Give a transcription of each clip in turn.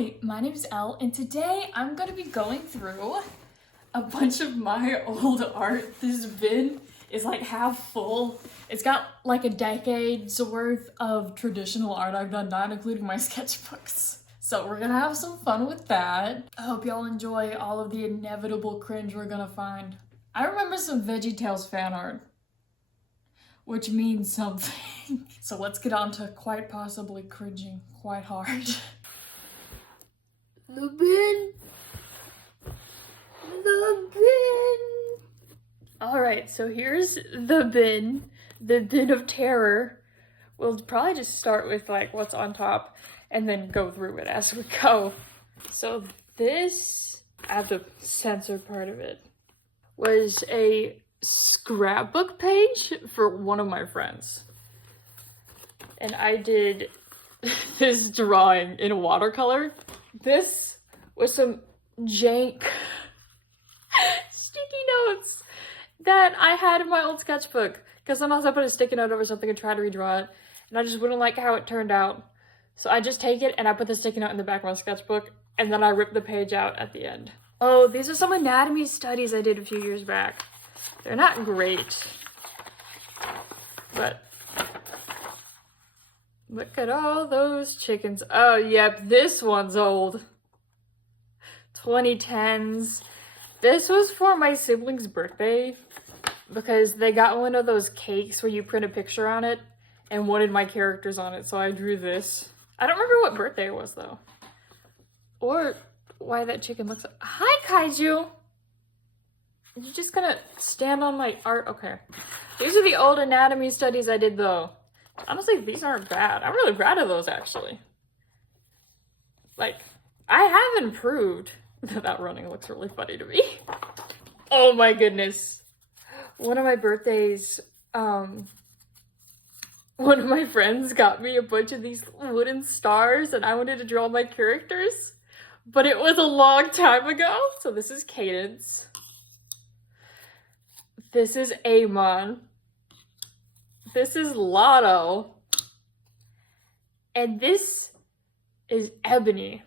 Hi, my name is Elle, and today I'm going to be going through a bunch of my old art. This bin is like half full. It's got like a decade's worth of traditional art I've done, not including my sketchbooks. So we're gonna have some fun with that. I hope y'all enjoy all of the inevitable cringe we're gonna find. I remember some VeggieTales fan art, which means something. So let's get on to quite possibly cringing quite hard. The bin. The bin. Alright, so here's the bin of terror. We'll probably just start with like what's on top and then go through it as we go. So this, I have to censor part of it, was a scrapbook page for one of my friends. And I did this drawing in watercolor. This was some jank sticky notes that I had in my old sketchbook. Because sometimes I put a sticky note over something and try to redraw it. And I just wouldn't like how it turned out. So I just take it and I put the sticky note in the back of my sketchbook. And then I rip the page out at the end. Oh, these are some anatomy studies I did a few years back. They're not great. But look at all those chickens. Oh, yep, this one's old. 2010s. This was for my sibling's birthday because they got one of those cakes where you print a picture on it and wanted my characters on it, so I drew this. I don't remember what birthday it was, though. Or why that chicken looks like... Hi, Kaiju! You're just gonna stand on my art? Okay. These are the old anatomy studies I did, though. Honestly, these aren't bad. I'm really proud of those, actually. Like, I have improved. That running looks really funny to me. Oh my goodness. One of my birthdays, one of my friends got me a bunch of these wooden stars and I wanted to draw my characters, but it was a long time ago. So this is Cadence. This is Amon. This is Lotto. And this is Ebony.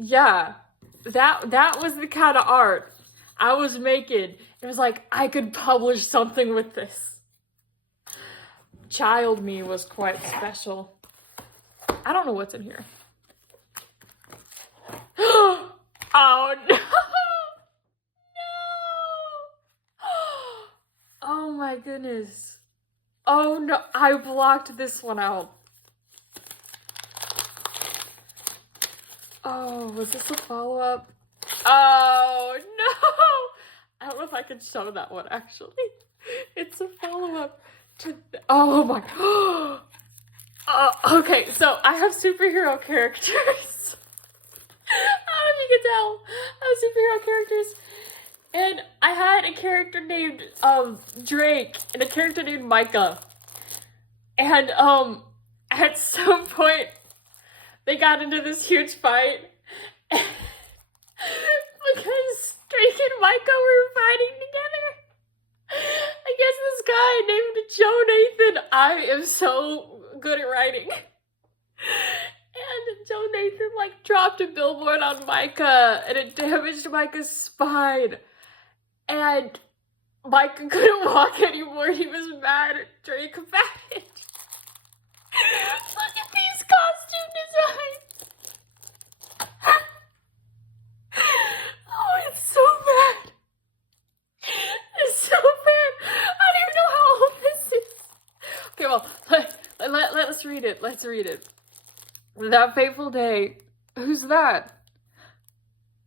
Yeah, that was the kind of art I was making. It was like, I could publish something with this. Child me was quite special. I don't know what's in here. Oh no! No! Oh my goodness. Oh no, I blocked this one out. Oh, was this a follow-up? Oh, no! I don't know if I can show that one, actually. It's a follow-up to... Oh, my... Okay, so I have superhero characters. I don't know if you can tell. I have superhero characters. And I had a character named, Drake, and a character named Micah. And, at some point, they got into this huge fight because Drake and Micah were fighting together. I guess this guy named Joe Nathan, I am so good at writing. And Joe Nathan like dropped a billboard on Micah and it damaged Micah's spine. And Micah couldn't walk anymore. He was mad at Drake about it. Look at these costume designs. Oh, it's so bad. It's so bad. I don't even know how old this is. Okay, well, let's read it. Let's read it. That fateful day. Who's that?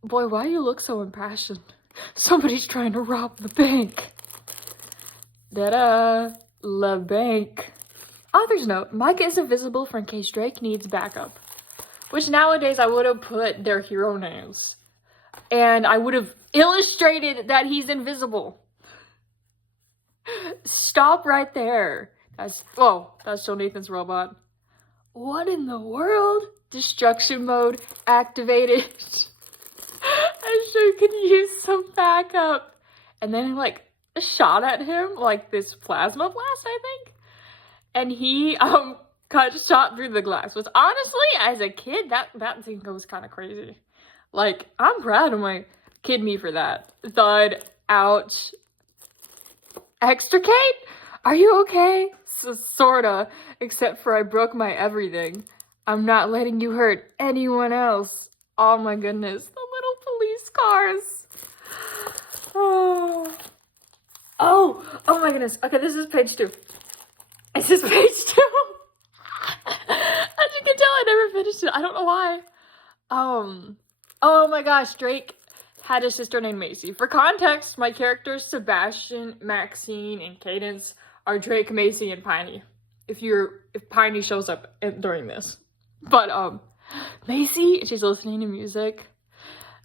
Boy, why do you look so impassioned? Somebody's trying to rob the bank. Da-da. La bank. Author's note, Micah is invisible for in case Drake needs backup. Which nowadays I would have put their hero names. And I would have illustrated that he's invisible. Stop right there. That's Joe Nathan's robot. What in the world? Destruction mode activated. I'm sure you could use some backup. And then like shot at him like this plasma blast, I think. And he got shot through the glass. Which honestly, as a kid, that scene goes kind of crazy. Like, I'm proud of my kid me for that. Thud, ouch. Extricate? Are you okay? Sorta, except for I broke my everything. I'm not letting you hurt anyone else. Oh my goodness, the little police cars. Oh my goodness. Okay, this is page 2. This is page 2. As you can tell, I never finished it. I don't know why. Oh my gosh, Drake had a sister named Macy. For context, my characters Sebastian, Maxine, and Cadence are Drake, Macy, and Piney. If Piney shows up during this. But Macy, she's listening to music.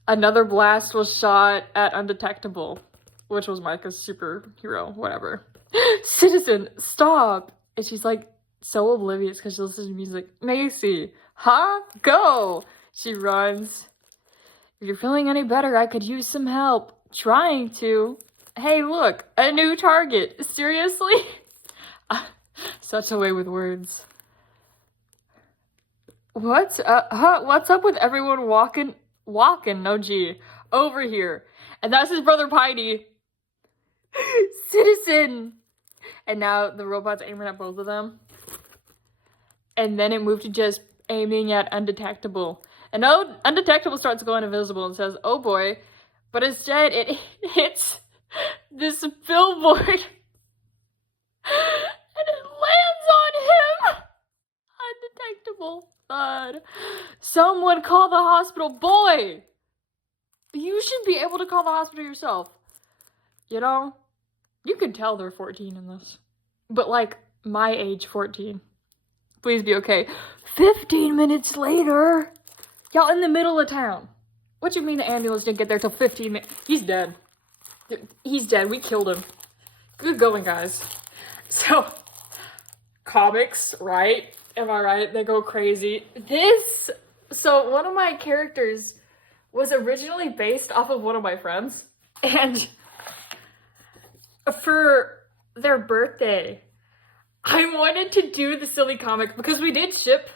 Another blast was shot at Undetectable, which was Micah's superhero, whatever. Citizen, stop! And she's like so oblivious because she listens to music. Macy, huh? Go! She runs. If you're feeling any better, I could use some help. Trying to. Hey, look, a new target. Seriously? Such a way with words. What's up with everyone walking, no G, over here? And that's his brother Piney. Citizen! And now the robot's aiming at both of them. And then it moved to just aiming at Undetectable. And Undetectable starts going invisible and says, oh boy. But instead, it hits this billboard. And it lands on him. Undetectable. Thud. Someone call the hospital. Boy! You should be able to call the hospital yourself. You know? You can tell they're 14 in this. But like, my age 14. Please be okay. 15 minutes later. Y'all in the middle of town. What you mean the ambulance didn't get there till 15 minutes? He's dead. He's dead. We killed him. Good going, guys. So, comics, right? Am I right? They go crazy. So one of my characters was originally based off of one of my friends. And for their birthday, I wanted to do the silly comic because we did ship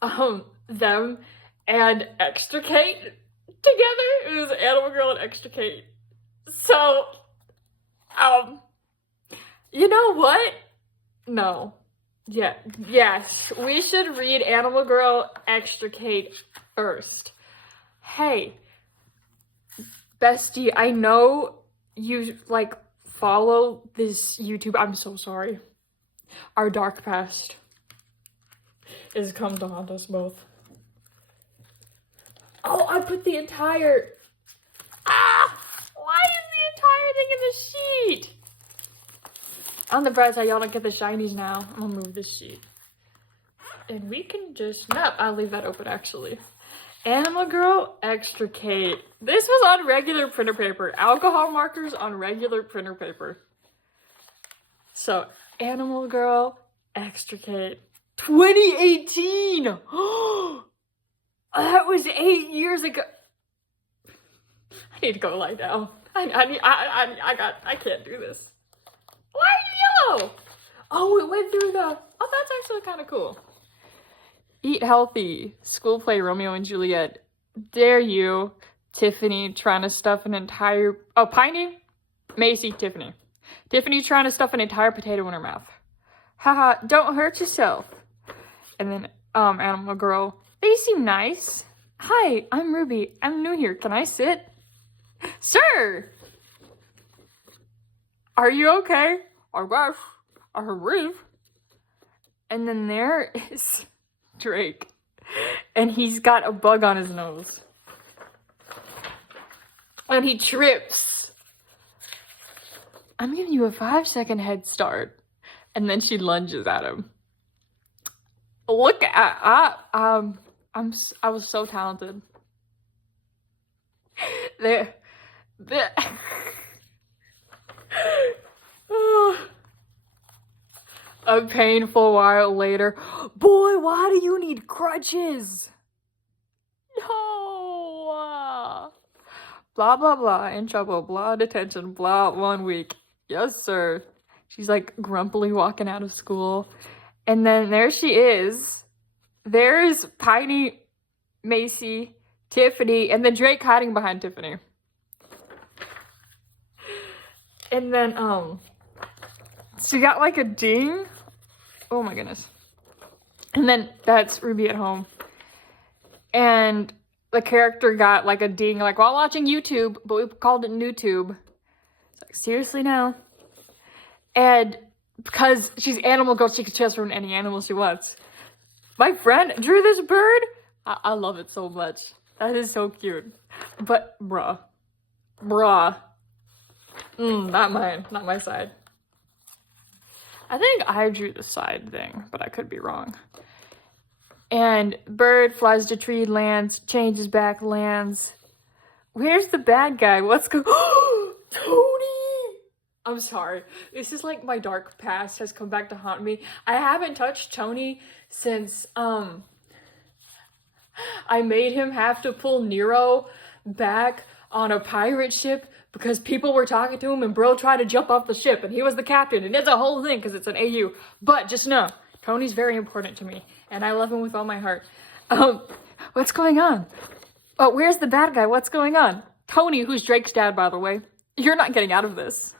them and Extricate together. It was Animal Girl and Extricate. So, you know what? No. Yeah, yes, we should read Animal Girl Extricate first. Hey, bestie, I know you, like, follow this YouTube. I'm so sorry. Our dark past is come to haunt us both. Oh, I put the entire... Why is the entire thing in the sheet? On the bright side, y'all don't get the shinies now. I'm gonna move this sheet. And we can just... No, I'll leave that open, actually. Animal Girl Extricate. This was on regular printer paper. Alcohol markers on regular printer paper. So, Animal Girl Extricate. 2018! That was 8 years ago. I need to go lie down. I can't do this. Why are you yellow? Oh, it went through the... Oh, that's actually kind of cool. Eat healthy. School play Romeo and Juliet. Dare you. Tiffany trying to stuff an entire... Oh, Piney? Macy, Tiffany. Tiffany trying to stuff an entire potato in her mouth. Haha, don't hurt yourself. And then, Animal Girl. They seem nice. Hi, I'm Ruby. I'm new here. Can I sit? Sir! Are you okay? I guess. I believe. And then there is Drake. And he's got a bug on his nose. And he trips. I'm giving you a 5-second head start. And then she lunges at him. Look at, I was so talented. There. A painful while later. Boy, why do you need crutches? No. Blah, blah, blah. In trouble. Blah, detention. Blah, 1 week. Yes, sir. She's like grumpily walking out of school. And then there she is. There's Piney, Macy, Tiffany, and then Drake hiding behind Tiffany. And then, she got like a ding. Oh my goodness. And then that's Ruby at home. And the character got like a ding, like while watching YouTube, but we called it NewTube. It's like, seriously now? And because she's Animal Girl, she can transform into any animal she wants. My friend drew this bird. I love it so much. That is so cute. But, bruh. Not mine. Not my side. I think I drew the side thing, but I could be wrong. And bird flies to tree, lands, changes back, lands. Where's the bad guy? What's going Tony! I'm sorry. This is like my dark past has come back to haunt me. I haven't touched Tony since, I made him have to pull Nero back on a pirate ship because people were talking to him and bro tried to jump off the ship and he was the captain and it's a whole thing because it's an AU. But just know, Tony's very important to me and I love him with all my heart. What's going on? Oh, where's the bad guy? What's going on? Tony, who's Drake's dad, by the way. You're not getting out of this.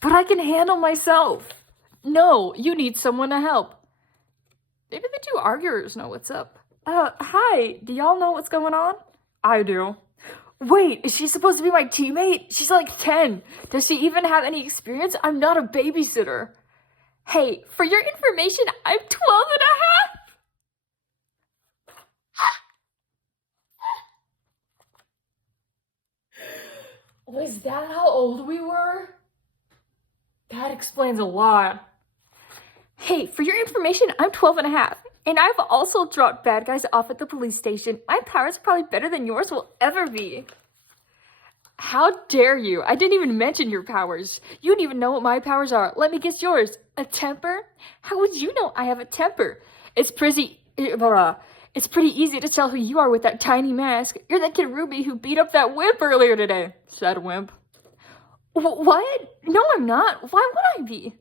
But I can handle myself. No, you need someone to help. Maybe the two arguers know what's up. Hi, do y'all know what's going on? I do. Wait, is she supposed to be my teammate? She's like 10. Does she even have any experience? I'm not a babysitter. Hey, for your information, I'm 12 and a half. Was that how old we were? That explains a lot. Hey, for your information, I'm 12 and a half. And I've also dropped bad guys off at the police station. My powers are probably better than yours will ever be. How dare you? I didn't even mention your powers. You don't even know what my powers are. Let me guess yours. A temper? How would you know I have a temper? It's pretty easy to tell who you are with that tiny mask. You're that kid Ruby who beat up that wimp earlier today. Said wimp. What? No, I'm not. Why would I be?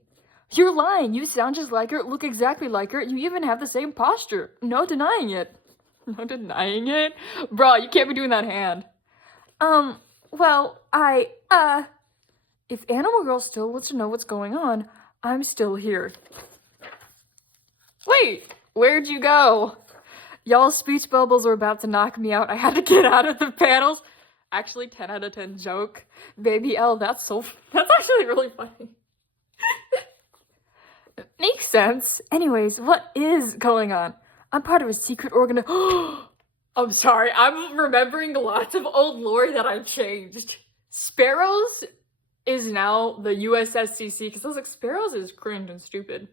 You're lying. You sound just like her, look exactly like her. You even have the same posture. No denying it. No denying it? Bro, you can't be doing that hand. Well, if Animal Girl still wants to know what's going on, I'm still here. Wait, where'd you go? Y'all's speech bubbles are about to knock me out. I had to get out of the panels. Actually, 10 out of 10 joke. Baby L, that's actually really funny. Makes sense. Anyways, what is going on? I'm part of a secret I'm sorry, I'm remembering lots of old lore that I changed. Sparrows is now the USSCC, because I was like, Sparrows is cringe and stupid.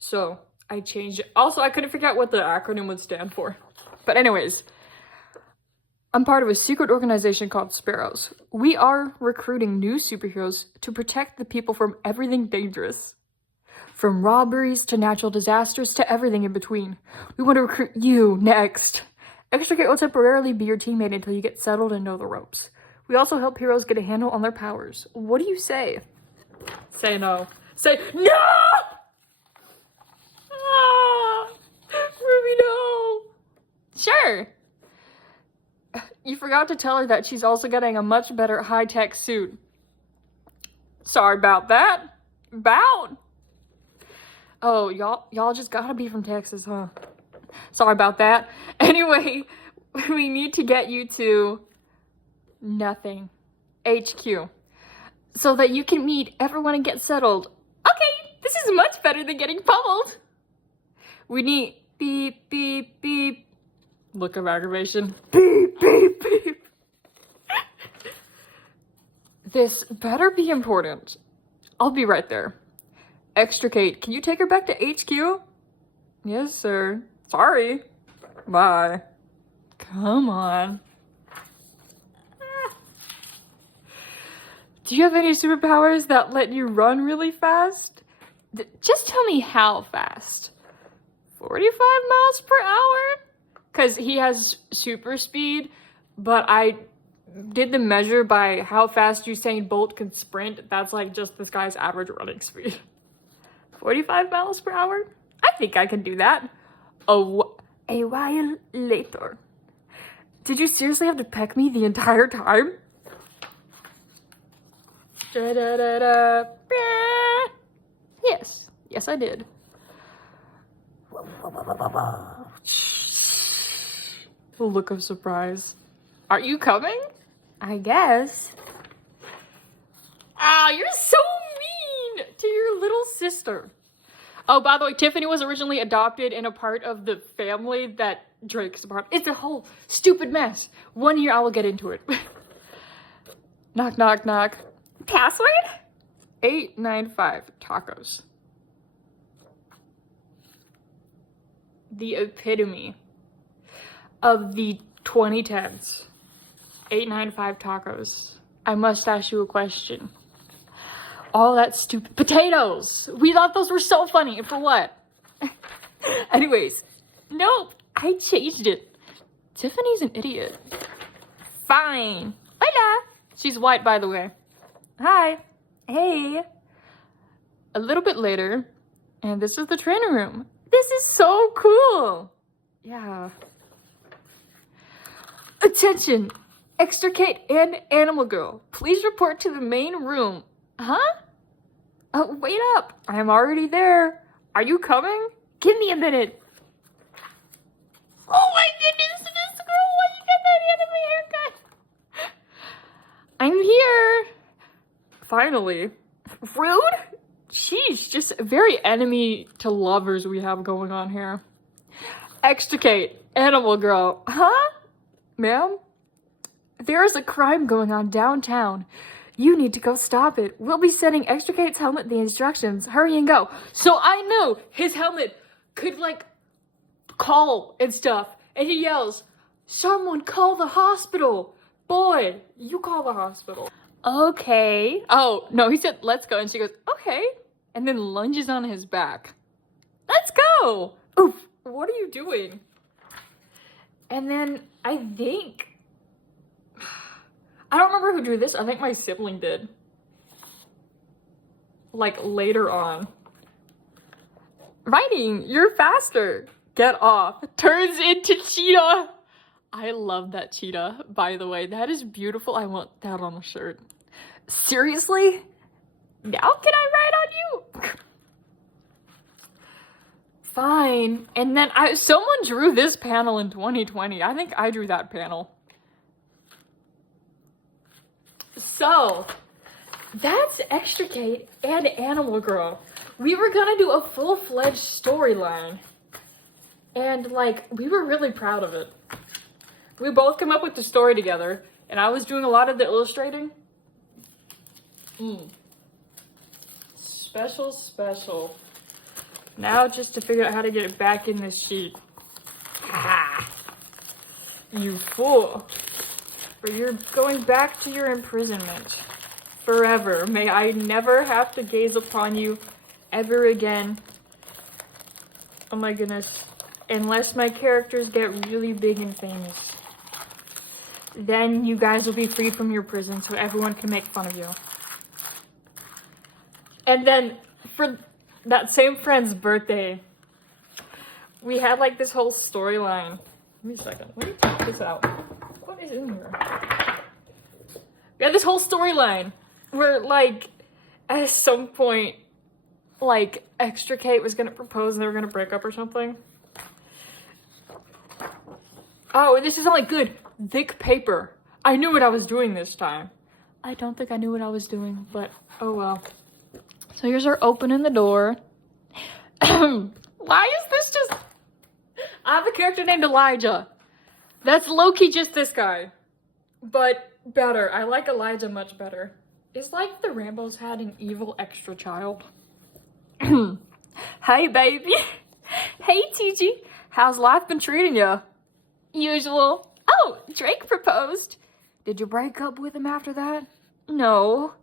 So, I changed it. Also, I couldn't figure out what the acronym would stand for. But anyways, I'm part of a secret organization called Sparrows. We are recruiting new superheroes to protect the people from everything dangerous. From robberies to natural disasters to everything in between. We want to recruit you next. Extricate will temporarily be your teammate until you get settled and know the ropes. We also help heroes get a handle on their powers. What do you say? Say no. Say no! Ah, Ruby, no! Sure. You forgot to tell her that she's also getting a much better high-tech suit. Sorry about that. Oh, y'all just gotta be from Texas, huh? Sorry about that. Anyway, we need to get you to nothing. HQ. So that you can meet everyone and get settled. Okay, this is much better than getting pummeled. We need beep, beep, beep. Look of aggravation. Beep, beep, beep. This better be important. I'll be right there. Extricate, can you take her back to HQ? Yes, sir. Sorry. Bye. Come on. Do you have any superpowers that let you run really fast? Just tell me how fast. 45 miles per hour? Because he has super speed, but I did the measure by how fast Usain Bolt can sprint. That's like just this guy's average running speed. 45 miles per hour? think I can do that. A while later. Did you seriously have to peck me the entire time? Da-da-da-da. Yes. Yes, I did. The look of surprise. Are you coming? I guess. Ah, you're so mean to your little sister. Oh, by the way, Tiffany was originally adopted and a part of the family that Drake's a part of. It's a whole stupid mess. One year I will get into it. Knock, knock, knock. Password? 895 tacos. The epitome of the 2010s. 895 tacos. I must ask you a question. All that stupid potatoes. We thought those were so funny. For what? Anyways, nope. I changed it. Tiffany's an idiot. Fine. Hola. She's white, by the way. Hi. Hey. A little bit later, and this is the training room. This is so cool. Yeah. Attention. Extricate and Animal Girl. Please report to the main room. Huh? Oh, wait up. I'm already there. Are you coming? Give me a minute. Oh my goodness, this girl, why you got that anime haircut? I'm here. Finally. Rude? Sheesh, just very enemy to lovers we have going on here. Extricate, Animal Girl. Huh? Ma'am? There is a crime going on downtown. You need to go stop it. We'll be sending Extricate's helmet the instructions. Hurry and go. So I know his helmet could, like, call and stuff. And he yells, someone call the hospital. Boy, you call the hospital. Okay. Oh, no, he said, let's go. And she goes, okay. And then lunges on his back. Let's go. Oof, what are you doing? And then I think... I don't remember who drew this. I think my sibling did. Like, later on. Writing, you're faster. Get off. Turns into cheetah. I love that cheetah, by the way. That is beautiful. I want that on a shirt. Seriously? Now can I write on you? Fine. And then someone drew this panel in 2020. I think I drew that panel. So, that's Extricate and Animal Girl. We were gonna do a full-fledged storyline. And, like, we were really proud of it. We both came up with the story together, and I was doing a lot of the illustrating. Special, special. Now just to figure out how to get it back in this sheet. Ha! You fool. For you're going back to your imprisonment. Forever. May I never have to gaze upon you ever again. Oh my goodness. Unless my characters get really big and famous. Then you guys will be free from your prison so everyone can make fun of you. And then for that same friend's birthday, we had like this whole storyline. Give me a second. Let me check this out. What is in here? We had this whole storyline where, like, at some point, like, Extricate was gonna propose and they were gonna break up or something. Oh, and this is only good. Thick paper. I knew what I was doing this time. I don't think I knew what I was doing, but oh well. So here's our opening the door. Why is this just... I have a character named Elijah. That's low-key just this guy. But better. I like Elijah much better. It's like the Rambos had an evil extra child. Hey, baby. Hey, TG. How's life been treating you? Usual. Oh, Drake proposed. Did you break up with him after that? No.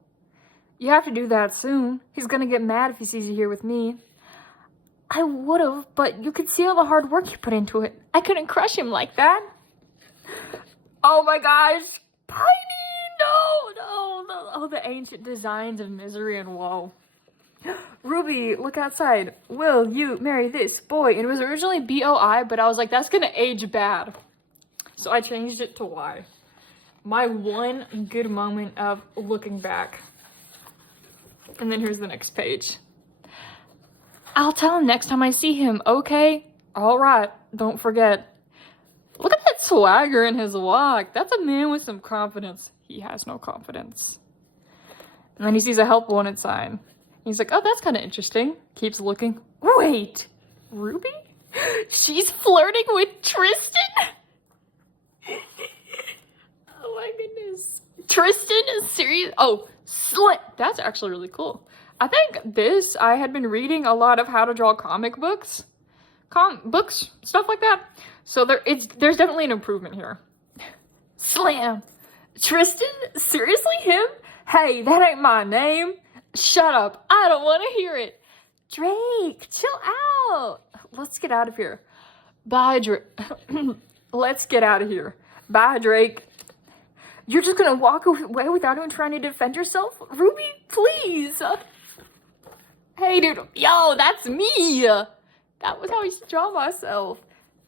You have to do that soon. He's gonna get mad if he sees you here with me. I would've, but you could see all the hard work you put into it. I couldn't crush him like that. Oh my gosh. Piney! No! Oh, the ancient designs of misery and woe. Ruby, look outside. Will you marry this boy? And it was originally BOI, but I was like, that's gonna age bad. So I changed it to Y. My one good moment of looking back. And then here's the next page. I'll tell him next time I see him, okay? Alright, don't forget. Look at that swagger in his walk. That's a man with some confidence. He has no confidence. And then he sees a help wanted sign. He's like, oh, that's kind of interesting. Keeps looking. Wait, Ruby? She's flirting with Tristan? Oh my goodness. Tristan is serious? Oh, slit. That's actually really cool. I think I had been reading a lot of how to draw comic books. Books, stuff like that. So there's definitely an improvement here. Slam. Tristan? Seriously, him? Hey, that ain't my name. Shut up. I don't want to hear it. Drake, chill out. Let's get out of here. Bye, Drake. Let's get out of here. Bye, Drake. You're just gonna walk away without even trying to defend yourself? Ruby, please. Hey, dude. Yo, that's me. That was how I used to draw myself.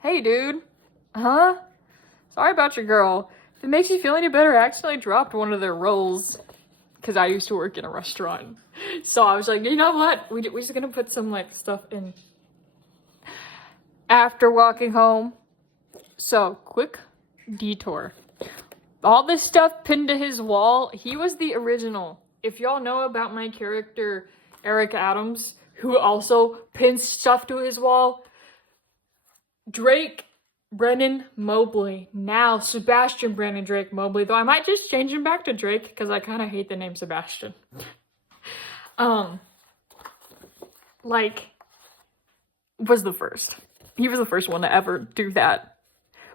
Hey, dude. Huh? Sorry about your girl. If it makes you feel any better, I accidentally dropped one of their rolls. Because I used to work in a restaurant. So I was like, you know what? We're just going to put some, like, stuff in. After walking home. So, quick detour. All this stuff pinned to his wall. He was the original. If y'all know about my character, Eric Adams, who also pins stuff to his wall. Drake Brennan Mobley. Now Sebastian Brennan Drake Mobley. Though I might just change him back to Drake because I kind of hate the name Sebastian. Was the first. He was the first one to ever do that.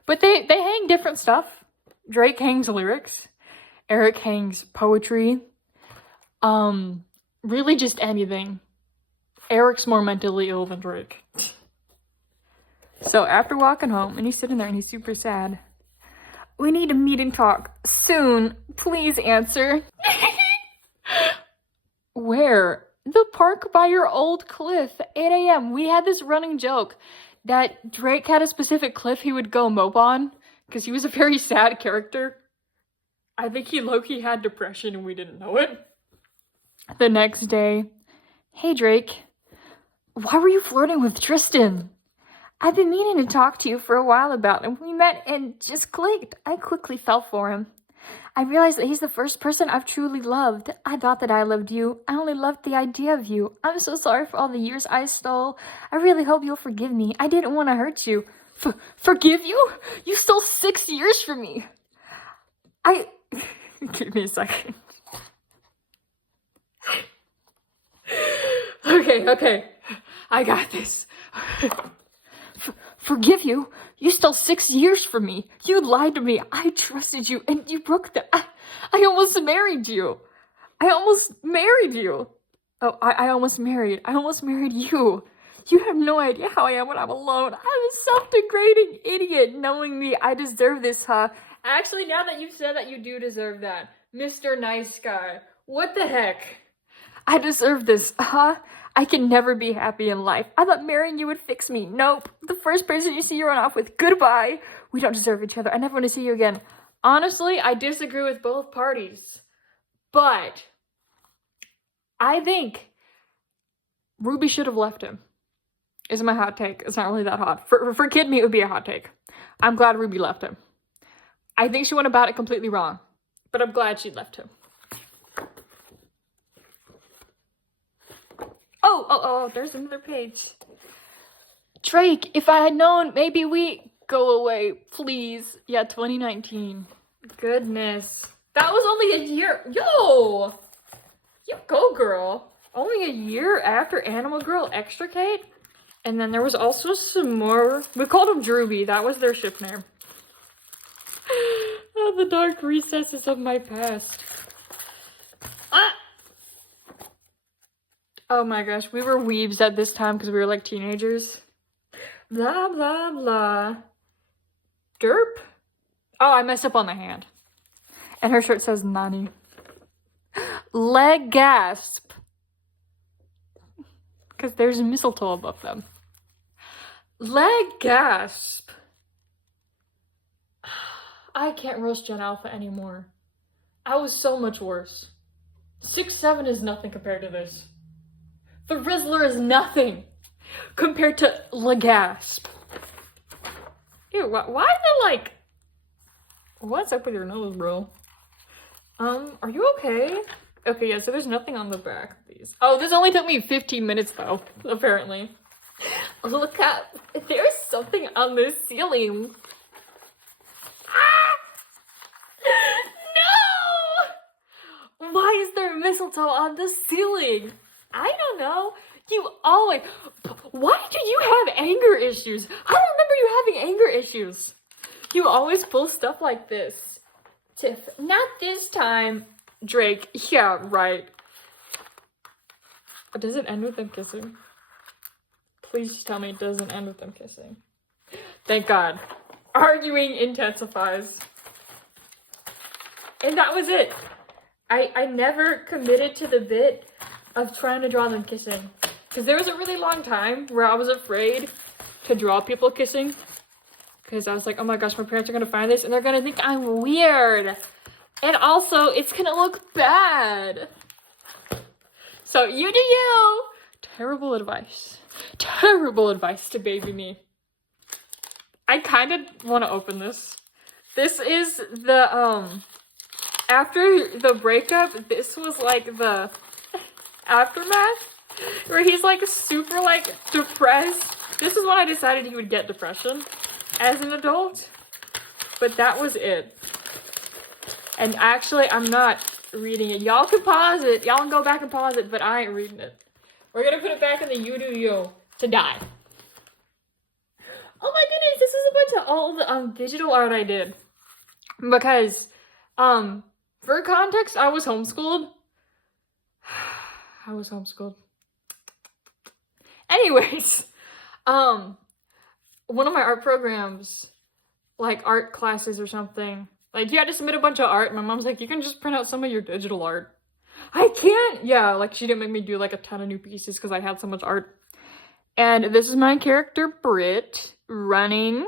But they hang different stuff. Drake hangs lyrics. Eric hangs poetry. Really just anything. Eric's more mentally ill than Drake. So after walking home, and he's sitting there and he's super sad. We need to meet and talk soon. Please answer. Where? The park by your old cliff. 8 a.m. We had this running joke that Drake had a specific cliff he would go mope on because he was a very sad character. I think he low-key had depression and we didn't know it. The next day, hey Drake, why were you flirting with Tristan? I've been meaning to talk to you for a while about him. We met and just clicked. I quickly fell for him. I realized that he's the first person I've truly loved. I thought that I loved you. I only loved the idea of you. I'm so sorry for all the years I stole. I really hope you'll forgive me. I didn't want to hurt you. Forgive you? You stole 6 years from me. Give me a second. Okay. I got this. Forgive you? You stole 6 years from me. You lied to me. I trusted you and you broke that. I almost married you. I almost married you. Oh, I almost married you. You have no idea how I am when I'm alone. I'm a self-degrading idiot. Knowing me, I deserve this, huh? Actually, now that you've said that, you do deserve that. Mr. Nice Guy. What the heck? I deserve this, huh? I can never be happy in life. I thought marrying you would fix me. Nope. The first person you see you run off with. Goodbye. We don't deserve each other. I never want to see you again. Honestly, I disagree with both parties. But I think Ruby should have left him. Is my hot take. It's not really that hot. For Kid Me, it would be a hot take. I'm glad Ruby left him. I think she went about it completely wrong. But I'm glad she left him. Oh, there's another page. Drake, if I had known, maybe we go away, please. Yeah, 2019. Goodness. That was only a year. Yo! You go, girl. Only a year after Animal Girl Extricate? And then there was also some more. We called them Drooby. That was their ship name. Oh, the dark recesses of my past. Oh my gosh, we were weebs at this time because we were like teenagers. Blah, blah, blah. Derp? Oh, I messed up on the hand. And her shirt says Nani. Leg gasp. because there's mistletoe above them. Leg gasp. I can't roast Gen Alpha anymore. I was so much worse. 6-7 is nothing compared to this. The Rizzler is nothing compared to Legasp. Ew, why are they like... What's up with your nose, bro? Are you okay? Okay, yeah, so there's nothing on the back of these. Oh, this only took me 15 minutes though, apparently. Look up. There's something on the ceiling. Ah! No! Why is there mistletoe on the ceiling? I don't know. You always... Why do you have anger issues? I don't remember you having anger issues. You always pull stuff like this. Tiff, not this time. Drake, yeah, right. Does it end with them kissing? Please just tell me it doesn't end with them kissing. Thank God. Arguing intensifies. And that was it. I never committed to the bit of trying to draw them kissing. Because there was a really long time where I was afraid to draw people kissing. Because I was like, oh my gosh, my parents are going to find this and they're going to think I'm weird. And also, it's going to look bad. So you do you. Terrible advice. Terrible advice to baby me. I kind of want to open this. This is the, after the breakup, this was like the aftermath. Where he's like super like depressed. This is when I decided he would get depression as an adult. But that was it. And actually, I'm not reading it. Y'all can pause it. Y'all can go back and pause it, but I ain't reading it. We're gonna put it back in the you do you to die. Oh my goodness, this is a bunch of all the digital art I did. Because, for context, I was homeschooled. I was homeschooled. Anyways, one of my art programs, like art classes or something, like you had to submit a bunch of art. My mom's like, you can just print out some of your digital art. I can't. Yeah, like she didn't make me do like a ton of new pieces because I had so much art. And this is my character, Britt, running.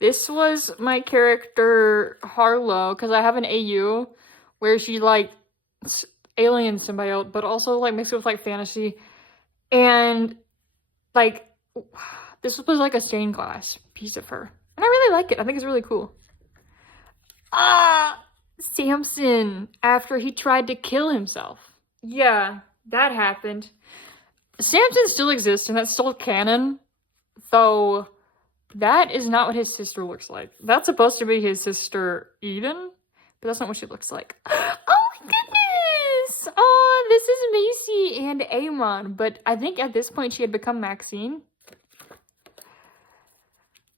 This was my character, Harlow, because I have an AU where she like alien symbiote, but also like mixed with like fantasy. And like this was like a stained glass piece of her. And I really like it. I think it's really cool. Samson, after he tried to kill himself. Yeah, that happened. Samson still exists, and that's still canon. Though, that is not what his sister looks like. That's supposed to be his sister, Eden, but that's not what she looks like. Oh my goodness! Oh, this is Macy and Amon, but I think at this point she had become Maxine.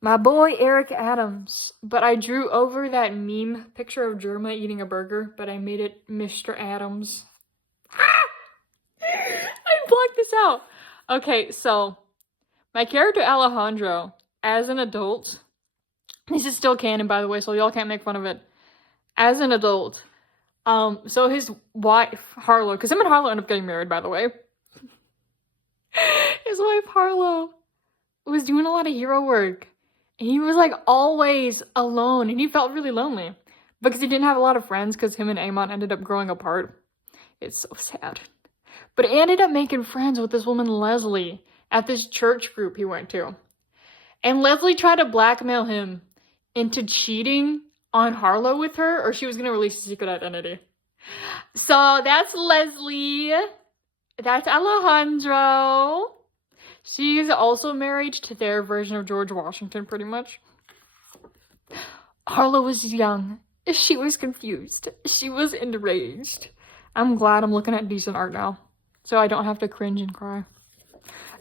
My boy, Eric Adams. But I drew over that meme picture of Germa eating a burger, but I made it Mr. Adams. I blocked this out. Okay, so my character Alejandro, as an adult, this is still canon, by the way, so y'all can't make fun of it. As an adult, so his wife, Harlow, because him and Harlow end up getting married, by the way. His wife, Harlow, was doing a lot of hero work. And he was, like, always alone, and he felt really lonely. Because he didn't have a lot of friends, because him and Amon ended up growing apart. It's so sad. But he ended up making friends with this woman, Leslie, at this church group he went to. And Leslie tried to blackmail him into cheating on Harlow with her, or she was going to release his secret identity. So that's Leslie. That's Alejandro. She's also married to their version of George Washington, pretty much. Harlow was young. She was confused. She was enraged. I'm glad I'm looking at decent art now, so I don't have to cringe and cry.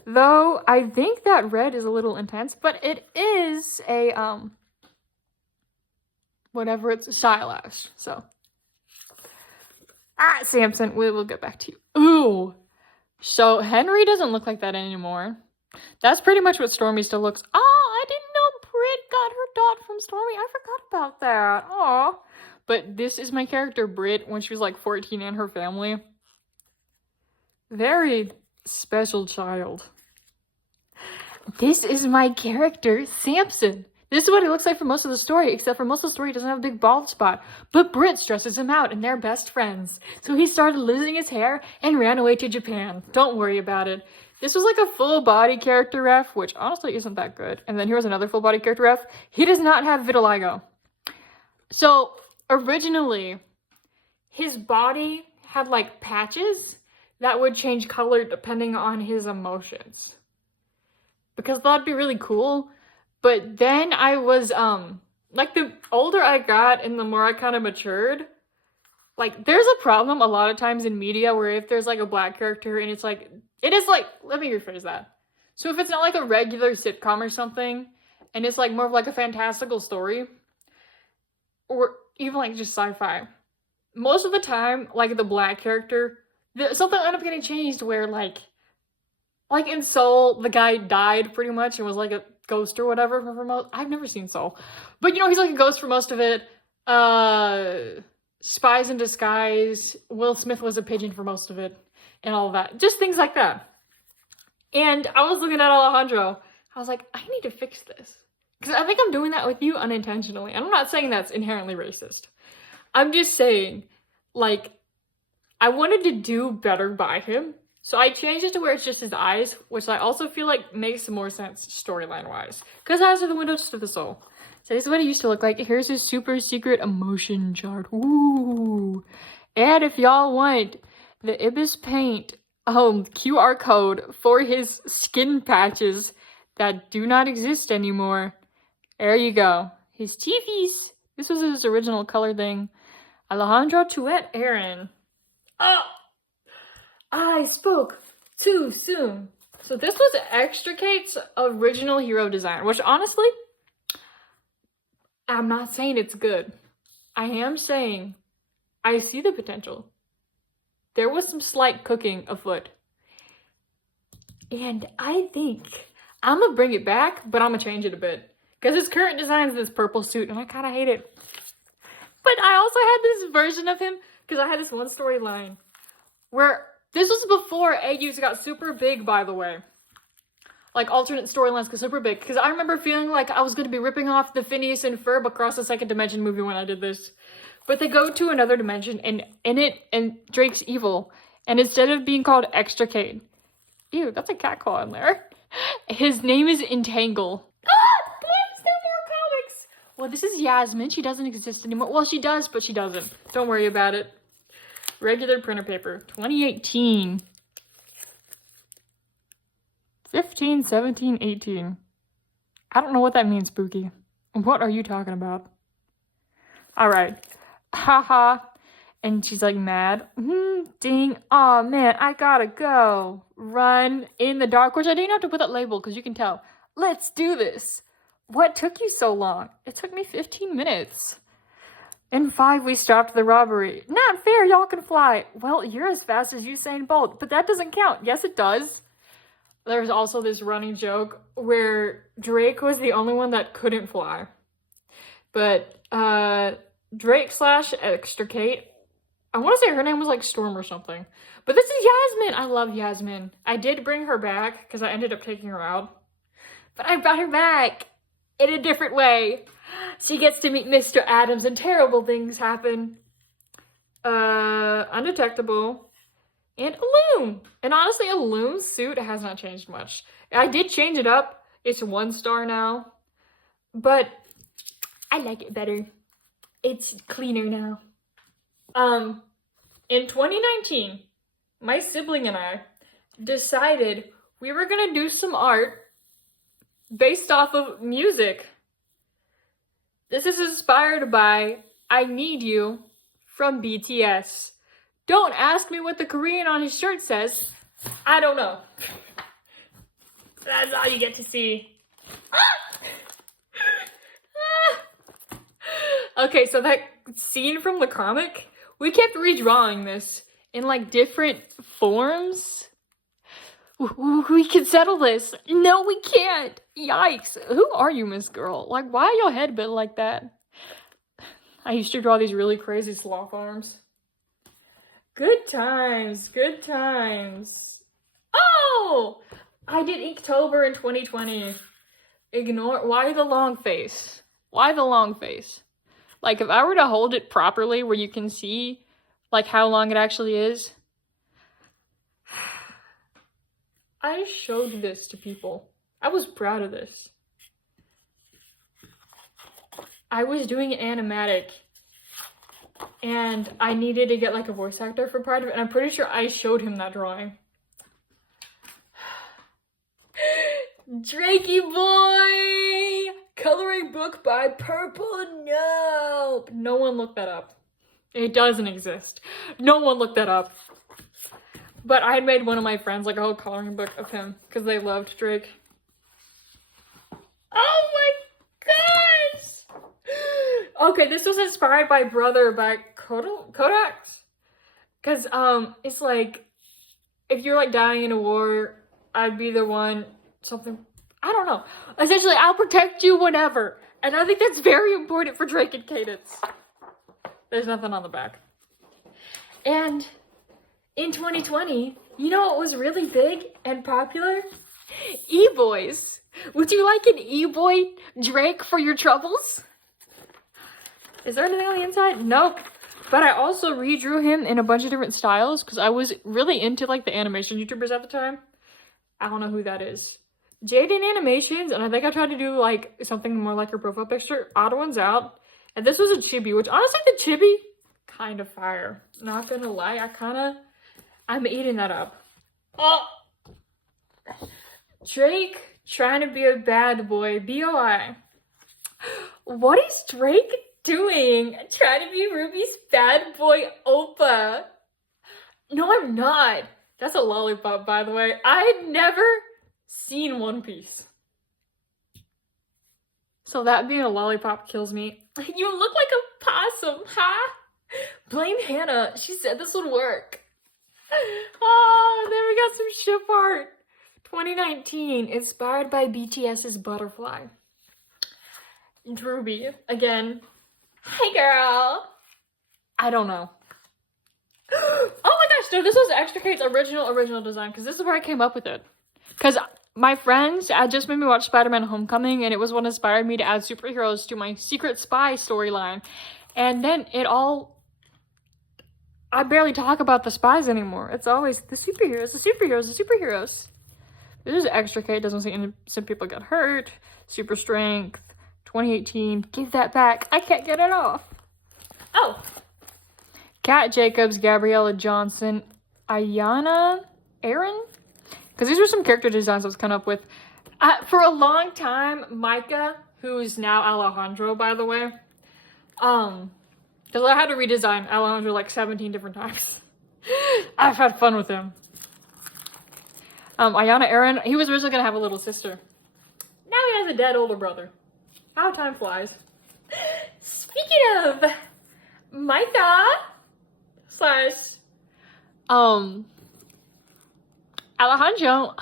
Though, I think that red is a little intense, but it is a, whatever it's, stylash, so. Samson, we will get back to you. Ooh! So, Henry doesn't look like that anymore. That's pretty much what Stormy still looks. Oh, I didn't know Britt got her dot from Stormy. I forgot about that. Aw. But this is my character, Britt, when she was like 14 and her family. Very special child. This is my character, Samson. This is what he looks like for most of the story, except for most of the story he doesn't have a big bald spot. But Brit stresses him out and they're best friends. So he started losing his hair and ran away to Japan. Don't worry about it. This was like a full body character ref, which honestly isn't that good. And then here was another full body character ref. He does not have vitiligo. So originally, his body had like patches that would change color depending on his emotions. Because that'd be really cool. But then I was, like, the older I got and the more I kind of matured, like, there's a problem a lot of times in media where if there's, like, a black character and it's, like, it is, like, let me rephrase that. So if it's not, like, a regular sitcom or something, and it's, like, more of, like, a fantastical story, or even, like, just sci-fi, most of the time, like, the black character, something will end up getting changed where, like in Soul, the guy died pretty much and was, like, a ghost or whatever for most. I've never seen Soul, but you know he's like a ghost for most of it. Spies in Disguise, Will Smith was a pigeon for most of it, and all of that, just things like that. And I was looking at Alejandro, I was like, I need to fix this because I think I'm doing that with you unintentionally, and I'm not saying that's inherently racist. I'm just saying, like, I wanted to do better by him. So I changed it to where it's just his eyes, which I also feel like makes more sense storyline-wise. Because eyes are the windows to the soul. So this is what he used to look like. Here's his super secret emotion chart. Ooh. And if y'all want the Ibis Paint QR code for his skin patches that do not exist anymore, there you go. His teefies. This was his original color thing. Alejandro Tuet Aaron. Oh! I spoke too soon. So this was Extricate's original hero design, which honestly, I'm not saying it's good. I am saying I see the potential. There was some slight cooking afoot. And I think I'm gonna bring it back, but I'm gonna change it a bit. Because his current design is this purple suit, and I kind of hate it. But I also had this version of him, because I had this one storyline where this was before AUs got super big, by the way. Like, alternate storylines got super big. Because I remember feeling like I was going to be ripping off the Phineas and Ferb Across the Second Dimension movie when I did this. But they go to another dimension, and in it, and Drake's evil. And instead of being called Extricate, ew, that's a cat claw in there. His name is Entangle. Ah, please, no more comics. Well, this is Yasmin. She doesn't exist anymore. Well, she does, but she doesn't. Don't worry about it. Regular printer paper, 2018. 15, 17, 18. I don't know what that means, Spooky. What are you talking about? Alright. Haha. And she's like mad. Ding. Aw, man, I gotta go. Run in the dark. Which I didn't have to put that label because you can tell. Let's do this. What took you so long? It took me 15 minutes. In 5, we stopped the robbery. Not fair, y'all can fly. Well, you're as fast as Usain Bolt, but that doesn't count. Yes, it does. There's also this running joke where Drake was the only one that couldn't fly. But, Drake / Extricate, I want to say her name was like Storm or something. But this is Yasmin. I love Yasmin. I did bring her back because I ended up taking her out. But I brought her back in a different way. She gets to meet Mr. Adams and terrible things happen. Undetectable. And a loom. And honestly, a loom suit has not changed much. I did change it up. It's 1 star now. But I like it better. It's cleaner now. In 2019, my sibling and I decided we were gonna do some art based off of music. This is inspired by I Need You from BTS. Don't ask me what the Korean on his shirt says. I don't know. That's all you get to see. Okay, so that scene from the comic, we kept redrawing this in like different forms. We can settle this. No, we can't. Yikes. Who are you, Miss Girl? Like, why are your head built like that? I used to draw these really crazy sloth arms. Good times. Good times. Oh! No! I did Inktober in 2020. Ignore. Why the long face? Why the long face? Like, if I were to hold it properly where you can see, like, how long it actually is. I showed this to people. I was proud of this. I was doing animatic. And I needed to get, like, a voice actor for part of it. And I'm pretty sure I showed him that drawing. Drakey boy! Coloring book by Purple Nope. No one looked that up. It doesn't exist. No one looked that up. But I had made one of my friends like a whole coloring book of him because they loved Drake. Oh my gosh! Okay, this was inspired by Brother by Kodak. Because it's like if you're like dying in a war, I'd be the one. Something, I don't know. Essentially, I'll protect you whenever. And I think that's very important for Drake and Cadence. There's nothing on the back. And in 2020, you know what was really big and popular? E-boys. Would you like an e-boy Drake for your troubles? Is there anything on the inside? Nope. But I also redrew him in a bunch of different styles because I was really into like the animation YouTubers at the time. I don't know who that is. Jaden Animations, and I think I tried to do like something more like her profile picture. Odd One's out. And this was a chibi, which honestly the chibi, kind of fire. Not gonna lie, I'm eating that up. Oh! Drake trying to be a bad boy, BOI. What is Drake doing? Trying to be Ruby's bad boy Oppa. No, I'm not. That's a lollipop, by the way. I had never seen One Piece. So that being a lollipop kills me. You look like a possum, huh? Blame Hannah. She said this would work. Oh, there we got some ship art. 2019, inspired by BTS's Butterfly. Ruby, again. Hey, girl. I don't know. Oh my gosh, no, this was Extricate's original design, because this is where I came up with it. Because my friends had just made me watch Spider-Man Homecoming, and it was what inspired me to add superheroes to my Secret Spy storyline. And then I barely talk about the spies anymore. It's always the superheroes, the superheroes, the superheroes. This is Extricate, doesn't say innocent people got hurt. Super Strength, 2018, give that back. I can't get it off. Oh. Kat Jacobs, Gabriella Johnson, Ayana Aaron? Because these were some character designs I was coming up with. For a long time, Micah, who is now Alejandro, by the way, because I had to redesign Alejandro like 17 different times. I've had fun with him. Ayana Aaron, he was originally going to have a little sister. Now he has a dead older brother. How time flies. Speaking of Micah / Alejandro,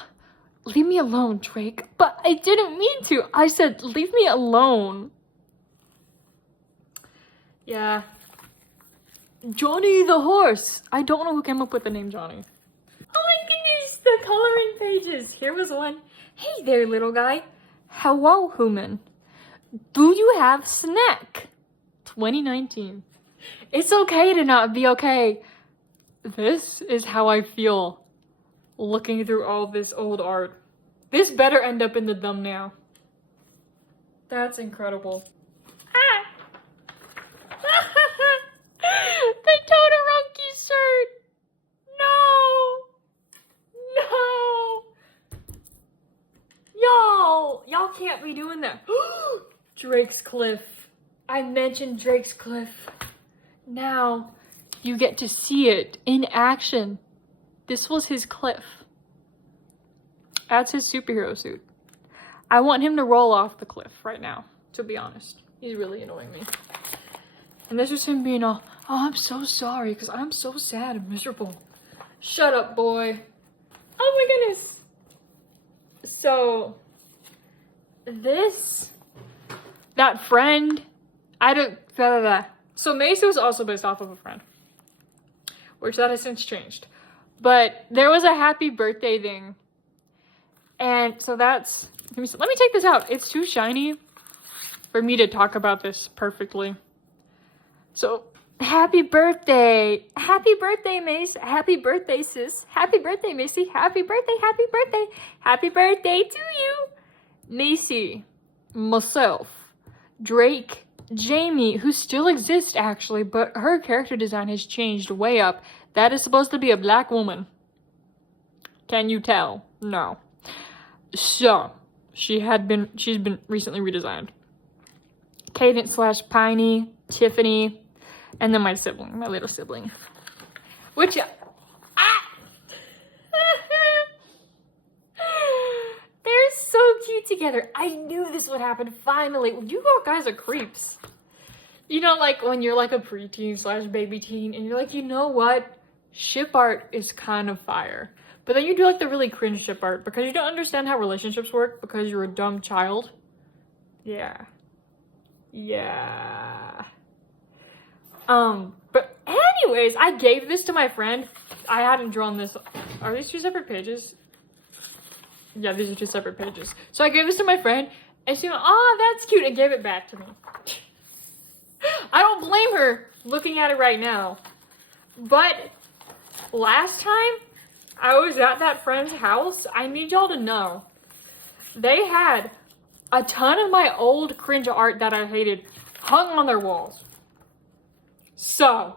leave me alone, Drake. But I didn't mean to. I said, leave me alone. Yeah. Johnny the horse. I don't know who came up with the name Johnny. Oh my goodness, the coloring pages. Here was one. Hey there, little guy. Hello, human. Do you have snack? 2019. It's okay to not be okay. This is how I feel looking through all this old art. This better end up in the thumbnail. That's incredible. Ah! The Todoroki shirt! No! Y'all can't be doing that. Drake's Cliff. I mentioned Drake's Cliff. Now you get to see it in action. This was his cliff. That's his superhero suit. I want him to roll off the cliff right now, to be honest. He's really annoying me. And this is him being all, oh, I'm so sorry because I'm so sad and miserable. Shut up, boy. Oh my goodness. So, that friend, So Mace was also based off of a friend, which that has since changed. But there was a happy birthday thing And so that's, let me take this out. It's too shiny for me to talk about this perfectly. So, happy birthday. Happy birthday, Mace. Happy birthday, sis. Happy birthday, Macy. Happy birthday, happy birthday. Happy birthday to you. Macy, myself, Drake, Jamie, who still exists actually, but her character design has changed way up. That is supposed to be a black woman. Can you tell? No. So, she's been recently redesigned. Cadence / Piney, Tiffany, and then my sibling, my little sibling. Which, they're so cute together. I knew this would happen finally. You guys are creeps. You know, like when you're like a preteen / baby teen and you're like, you know what? Ship art is kind of fire. But then you do like the really cringe ship art because you don't understand how relationships work because you're a dumb child. Yeah. Yeah. But anyways, I gave this to my friend. I hadn't drawn this. Are these 2 separate pages? Yeah, these are 2 separate pages. So I gave this to my friend and she went, oh, that's cute, and gave it back to me. I don't blame her looking at it right now. But last time I was at that friend's house, I need y'all to know, they had a ton of my old cringe art that I hated hung on their walls. So,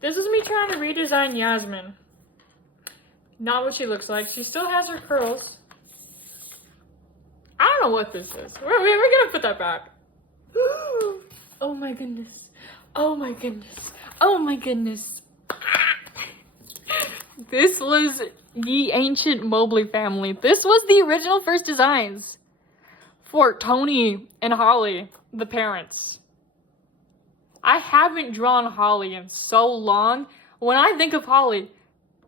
this is me trying to redesign Yasmin. Not what she looks like. She still has her curls. I don't know what this is. We're gonna put that back. Oh my goodness. Oh my goodness. Oh my goodness. This was the ancient Mobley family. This was the original first designs for Tony and Holly, the parents. I haven't drawn Holly in so long. When I think of Holly,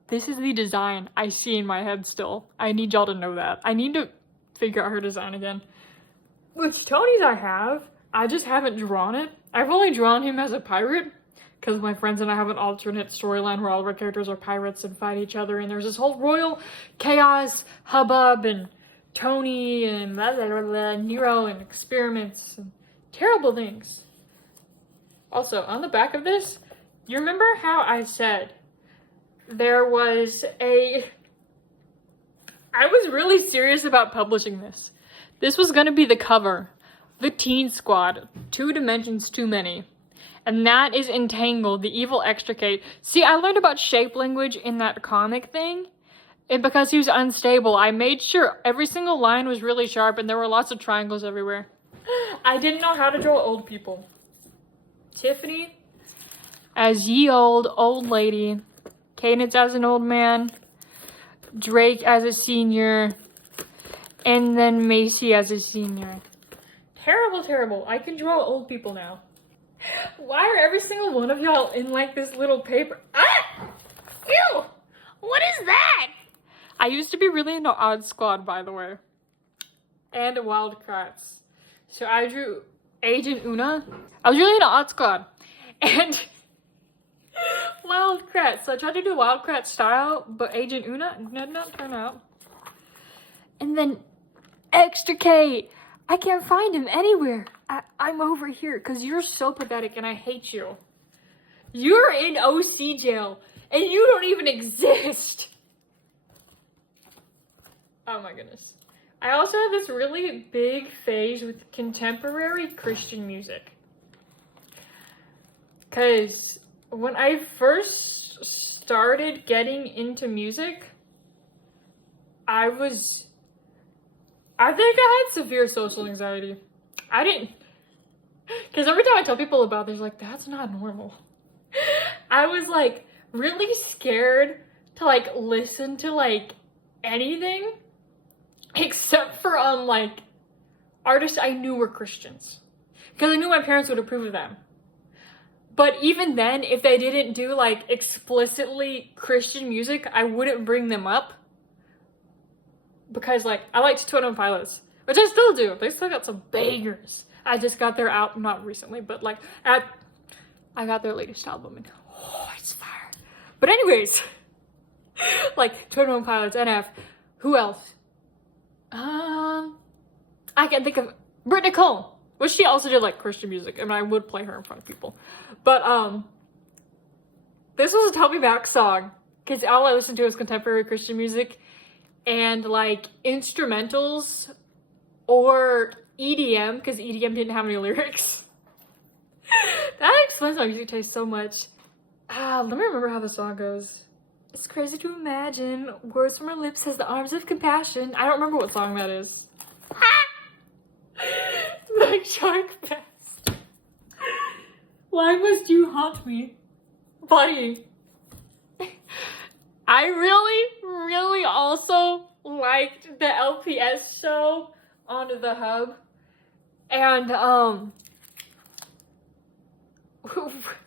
this is the design I see in my head still. I need y'all to know that. I need to figure out her design again. Which Tony's I have. I just haven't drawn it. I've only drawn him as a pirate because my friends and I have an alternate storyline where all of our characters are pirates and fight each other, and there's this whole royal chaos, hubbub, and Tony and blah, blah, blah, blah, Nero and experiments and terrible things. Also, on the back of this, you remember how I said there was I was really serious about publishing this. This was going to be the cover. The Teen Squad, 2 Dimensions Too Many. And that is Entangled, the Evil Extricate. See, I learned about shape language in that comic thing. And because he was unstable, I made sure every single line was really sharp and there were lots of triangles everywhere. I didn't know how to draw old people. Tiffany as ye old lady. Cadence as an old man. Drake as a senior. And then Macy as a senior. Terrible, terrible. I can draw old people now. Why are every single one of y'all in like this little paper? Ah! Ew! What is that? I used to be really into Odd Squad, by the way. And Wildcats. So I drew Agent Una. I was really into Odd Squad. And Wildcats. So I tried to do Wildcat style, but Agent Una did not turn out. And then Extricate. I can't find him anywhere. I'm over here because you're so pathetic and I hate you. You're in OC jail and you don't even exist. Oh my goodness. I also have this really big phase with contemporary Christian music. Because when I first started getting into music, I think I had severe social anxiety. I didn't, because every time I tell people about this, they're like, that's not normal. I was like really scared to like listen to like anything except for like artists I knew were Christians. Because I knew my parents would approve of them. But even then, if they didn't do like explicitly Christian music, I wouldn't bring them up. Because, like, I liked 21 Pilots, which I still do. They still got some bangers. I just got their out, not recently, but, like, I got their latest album, and, oh, it's fire. But anyways, like, 21 Pilots, NF, who else? I can think of Britt Nicole, which she also did like Christian music, and I would play her in front of people. But this was a Toby Mac song because all I listened to was contemporary Christian music and like instrumentals or EDM because EDM didn't have any lyrics. That explains my music taste so much. Let me remember how the song goes. It's crazy to imagine words from her lips has the arms of compassion. I don't remember what song that is. Like Shark Fest. Why must you haunt me? Buddy. I really also liked the LPS show on the Hub. And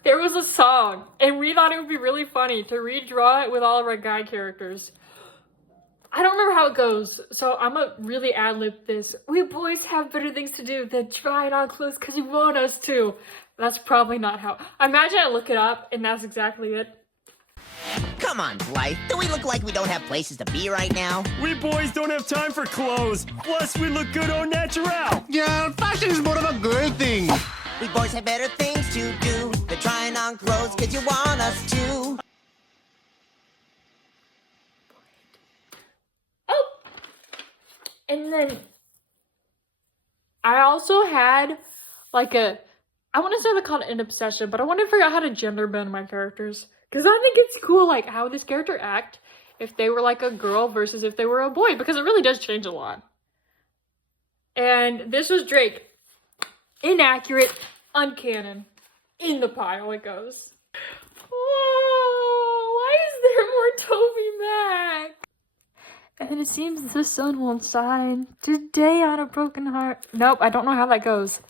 there was a song, and we thought it would be really funny to redraw it with all of our guy characters. I don't remember how it goes, so I'm gonna really ad-lib this. We boys have better things to do than try it on clothes because you want us to. That's probably not how. Imagine I look it up, and that's exactly it. Come on, Blythe. Do we look like we don't have places to be right now? We boys don't have time for clothes. Plus, we look good au natural. Yeah, fashion is more of a girl thing. We boys have better things to do than trying on clothes because you want us to. Oh! And then I also had like I want to say they call it an obsession, but I want to figure out how to gender bend my characters. Because I think it's cool, like, how this character act if they were, like, a girl versus if they were a boy. Because it really does change a lot. And this was Drake. Inaccurate, uncanon. In the pile it goes. Oh, why is there more Toby Mac? And it seems the sun won't shine today on a broken heart. Nope, I don't know how that goes.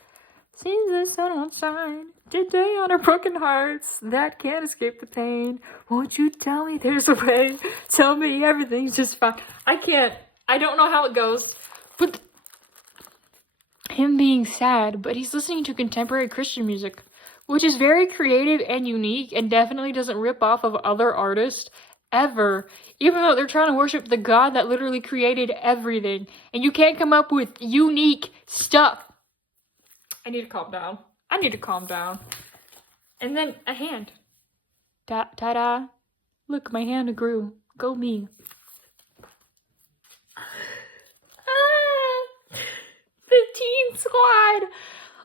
Seems the sun won't shine today on our broken hearts that can't escape the pain. Won't you tell me there's a way? Tell me everything's just fine. I don't know how it goes. But him being sad, but he's listening to contemporary Christian music, which is very creative and unique and definitely doesn't rip off of other artists ever. Even though they're trying to worship the God that literally created everything. And you can't come up with unique stuff. I need to calm down. And then a hand. Ta-da. Look, my hand grew. Go me. The Teen Squad.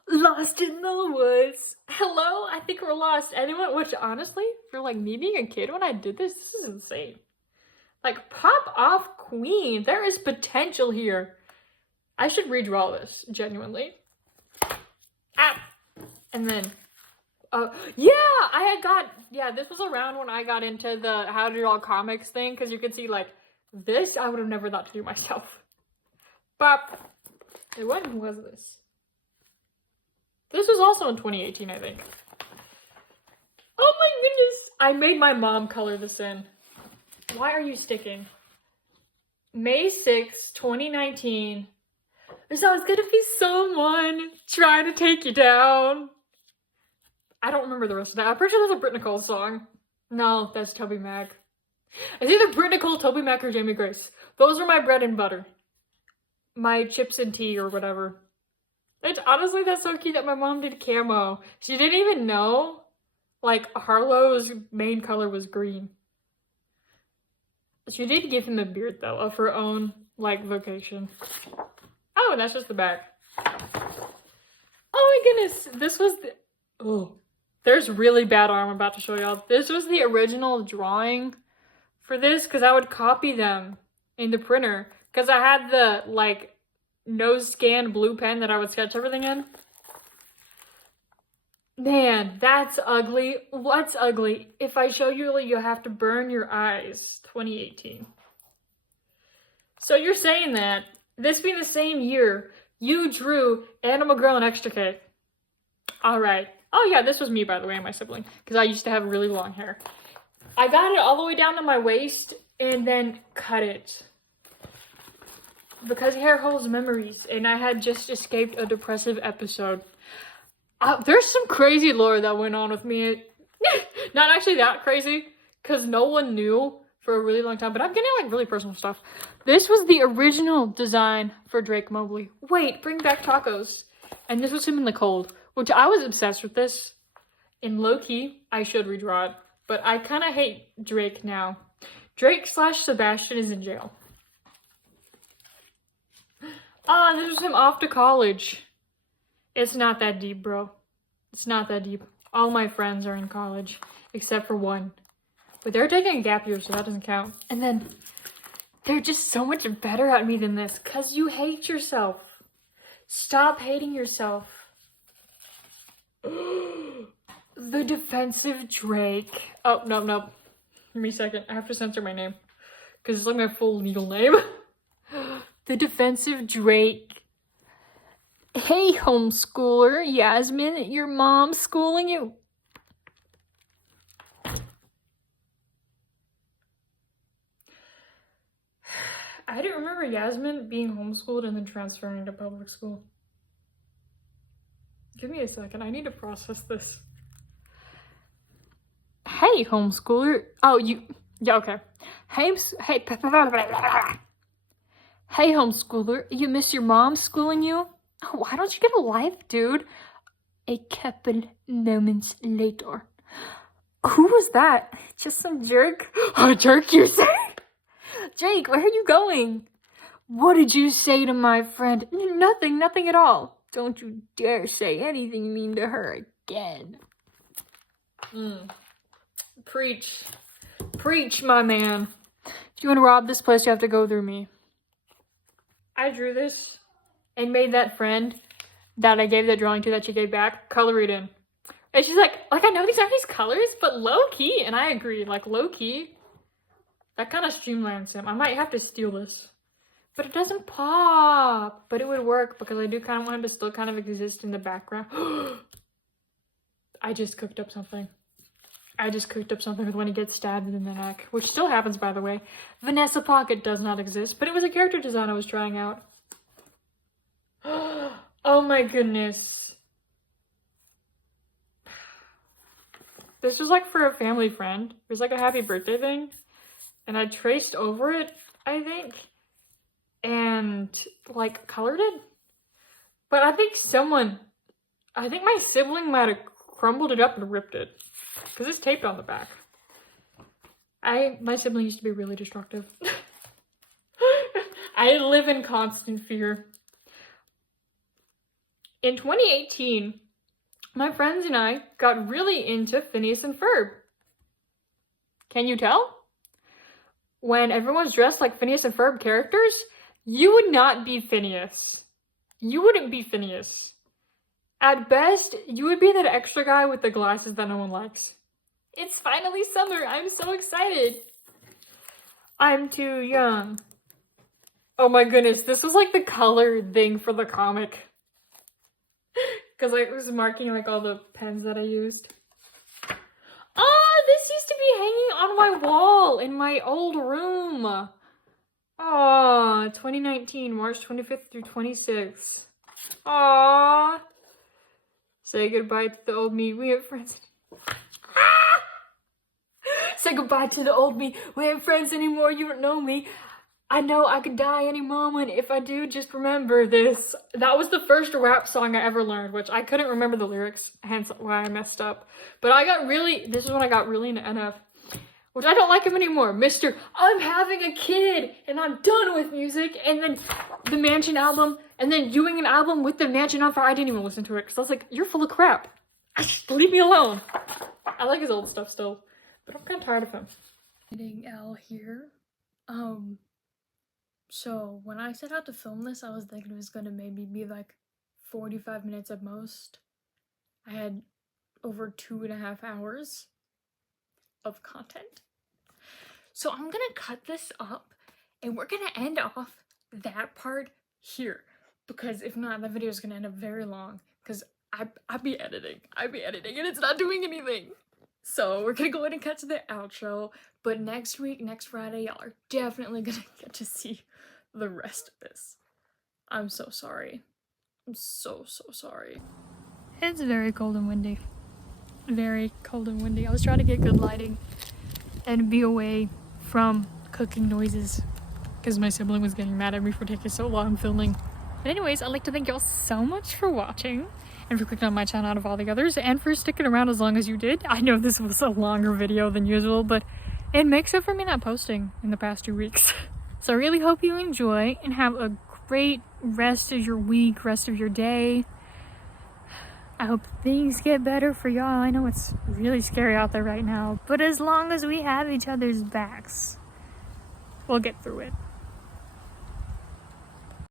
Lost in the woods. Hello? I think we're lost. Anyone? Which, honestly, for like me being a kid when I did this is insane. Like, pop off queen. There is potential here. I should redraw this, genuinely. And then, this was around when I got into the how to draw comics thing, because you could see, like, this I would have never thought to do myself. But, when was this? This was also in 2018, I think. Oh my goodness! I made my mom color this in. Why are you sticking? May 6th, 2019. There's always gonna be someone trying to take you down. I don't remember the rest of that. I'm pretty sure that's a Britt Nicole song. No, that's Toby Mac. It's either Britt Nicole, Toby Mac, or Jamie Grace. Those are my bread and butter. My chips and tea or whatever. Honestly, that's so cute that my mom did camo. She didn't even know, like, Harlow's main color was green. She did give him a beard, though, of her own, like, vocation. Oh, and that's just the back. Oh my goodness, this was the... Oh, there's really bad art I'm about to show y'all. This was the original drawing for this, because I would copy them in the printer. Because I had the, like, nose scan blue pen that I would sketch everything in. Man, that's ugly. What's ugly? If I show you, you have to burn your eyes. 2018. So you're saying that, this being the same year, you drew Animal Girl and Extra K. Alright. Oh yeah, this was me, by the way, and my sibling. Because I used to have really long hair. I got it all the way down to my waist, and then cut it. Because hair holds memories, and I had just escaped a depressive episode. There's some crazy lore that went on with me. Not actually that crazy, because no one knew for a really long time, but I'm getting like really personal stuff. This was the original design for Drake Mobley. Wait, bring back tacos. And this was him in the cold, which I was obsessed with this. In low-key, I should redraw it, but I kind of hate Drake now. Drake / Sebastian is in jail. Ah, this was him off to college. It's not that deep, bro. It's not that deep. All my friends are in college, except for one. But they're taking a gap year, so that doesn't count. And then, they're just so much better at me than this, because you hate yourself. Stop hating yourself. The defensive Drake. Oh, no. Give me a second. I have to censor my name. Because it's like my full legal name. The defensive Drake. Hey, homeschooler. Yasmin, your mom's schooling you. I didn't remember Yasmin being homeschooled and then transferring to public school. Give me a second. I need to process this. Hey, homeschooler. Oh, you... Yeah, okay. Hey, hey, homeschooler. You miss your mom schooling you? Oh, why don't you get a life, dude? A couple moments later. Who was that? Just some jerk? A jerk, you say? Jake, where are you going? What did you say to my friend? Nothing at all. Don't you dare say anything mean to her again. Preach, my man. If you want to rob this place, you have to go through me. I drew this and made that friend that I gave that drawing to that she gave back color it in. And she's like, I know these aren't these colors, but low-key. And I agree, like, low-key. That kind of streamlines him. I might have to steal this. But it doesn't pop. But it would work because I do kind of want him to still kind of exist in the background. I just cooked up something. With when he gets stabbed in the neck. Which still happens, by the way. Vanessa Pocket does not exist. But it was a character design I was trying out. Oh my goodness. This was like for a family friend. It was like a happy birthday thing. And I traced over it, I think. And, like, colored it. But I think my sibling might have crumbled it up and ripped it. Because it's taped on the back. My sibling used to be really destructive. I live in constant fear. In 2018, my friends and I got really into Phineas and Ferb. Can you tell? When everyone's dressed like Phineas and Ferb characters, you would not be Phineas. You wouldn't be Phineas. At best, you would be that extra guy with the glasses that no one likes. It's finally summer. I'm so excited. I'm too young. Oh my goodness, this was like the color thing for the comic. Because I was marking like all the pens that I used. Oh, this used to be hanging on my wall in my old room. Oh, 2019, March 25th through 26th. Aww. Say goodbye to the old me. We have friends. Say goodbye to the old me. We ain't friends anymore. You don't know me. I know I could die any moment. If I do, just remember this. That was the first rap song I ever learned, which I couldn't remember the lyrics, hence why I messed up. But this is when I got really into NF, which I don't like him anymore. Mr. I'm having a kid, and I'm done with music, and then the Mansion album, and then doing an album with the Mansion on fire. I didn't even listen to it, because I was like, you're full of crap. Just leave me alone. I like his old stuff still, but I'm kind of tired of him. L here. So when I set out to film this, I was thinking it was gonna maybe be like 45 minutes at most. I had over 2.5 hours of content. So I'm gonna cut this up and we're gonna end off that part here. Because if not, that video is gonna end up very long. Because I'd be editing and it's not doing anything. So we're gonna go ahead and cut to the outro. But next week, next Friday, y'all are definitely gonna get to see the rest of this. I'm so sorry. I'm so sorry. It's very cold and windy. Very cold and windy. I was trying to get good lighting and be away from cooking noises because my sibling was getting mad at me for taking so long filming. But anyways, I'd like to thank y'all so much for watching and for clicking on my channel out of all the others and for sticking around as long as you did. I know this was a longer video than usual, but it makes up for me not posting in the past 2 weeks. So I really hope you enjoy and have a great rest of your week, rest of your day. I hope things get better for y'all. I know it's really scary out there right now, but as long as we have each other's backs, we'll get through it.